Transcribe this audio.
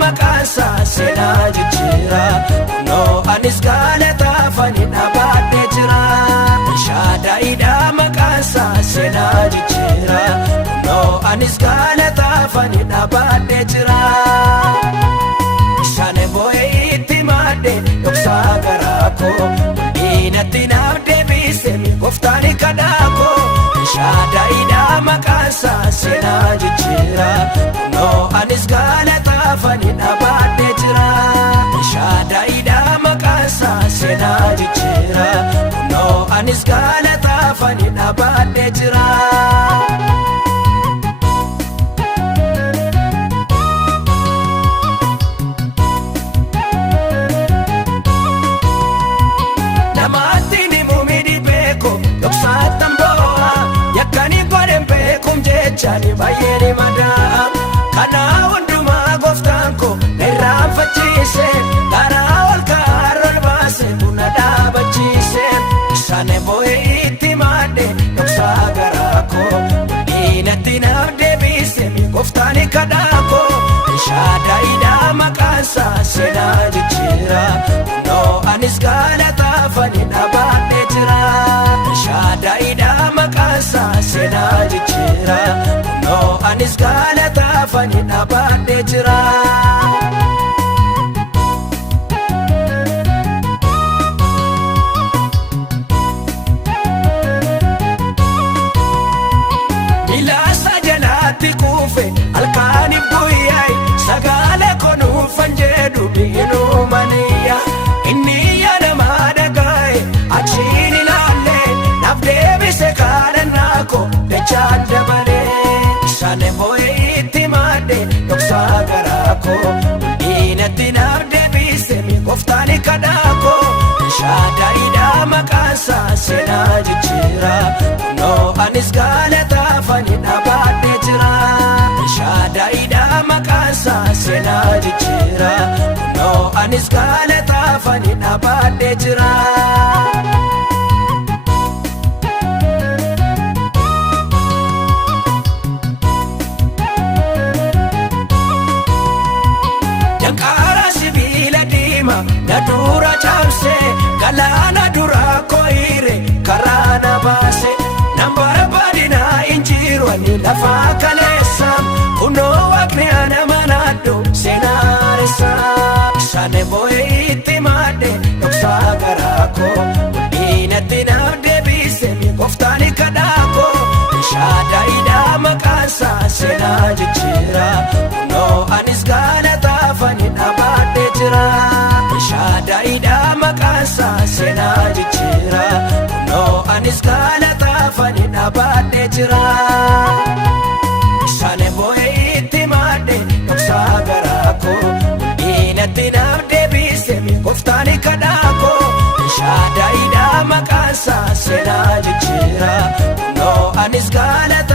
maqaansa seenaa jijjiira kunoo anis galataafani dhaabadhee jira. Shaadaa'idha maqaansa seenaa jijjiira kunoo anis galataafani dhaabadhee jira. Isaanii boo'ee itti maadde dhoksaa garaa koo diinatti naaf deebise gooftaan kadhaa koo. Shaadaa'idha maqaansa seenaa jijjiira kunoo anis galataafani dhaabadhee jira. Shaadaa'idha maqaansa seenaa jijjiira kunoo anis galataafani dhaabadhee jira. Chani baay'ee madaa kana hundumaa gooftaan koo irraanfachiise karaa ol kaarol baase buna dhaabachiise. Isaanii boo'ee itti maadde dhoksaa garaa koo diinatti naaf deebise gooftaan kadhaa koo. Shaadaa'idha maqaansa seenaa jijjiira kunoo anis galataafani dhaabadhee jira. Shaadaa'idha maqaansa seenaa jijjiira kunoo anis galataafani dhaabadhee jira. Ilaasa jalaatti kuufe halkaani bu'yaay sagalee konuufan jedhu biinuu maniyya inni yaadamaa dhaga'e achiin ilaalle naaf deebise kadhannaa koo dachaan dabalee. Isaanii boo'ee itti maadde dhoksaa garaa koo diinatti naaf deebise gooftaan kadhaa koo. Shaadaa'idha maqaansa seenaa jijjiira kunoo anis galataafani dhaabadhee jira. Shaadaa'idha maqaansa seenaa jijjiira kunoo anis galataafani dhaabadhee jira. Danqaara sibiila diimaa na dura caamse galaana dura koo'ire karaa na baase. Nan barbaadina injiru ani lafa kaleessa kunoo waaqni ana manaadhu seenaaressa. Isaanii boo'ee itti maadde dhoksaa garaa koo diinatti naaf deebise gooftaan kadhaa koo. Shaadaa'idha maqaansa seenaa jijjiira kunoo anis galataafani dhaabadhee jira. Shaadaa'idha maqaansa seenaa jijjiira kunoo anis galataafani dhaabadhee jira. Isaanii boo'ee itti maadde dhoksaa garaa koo diinatti naaf deebise gooftaan kadhaa koo. Shaadaa'idha maqaansa seenaa jijjiira kunoo anis galataafani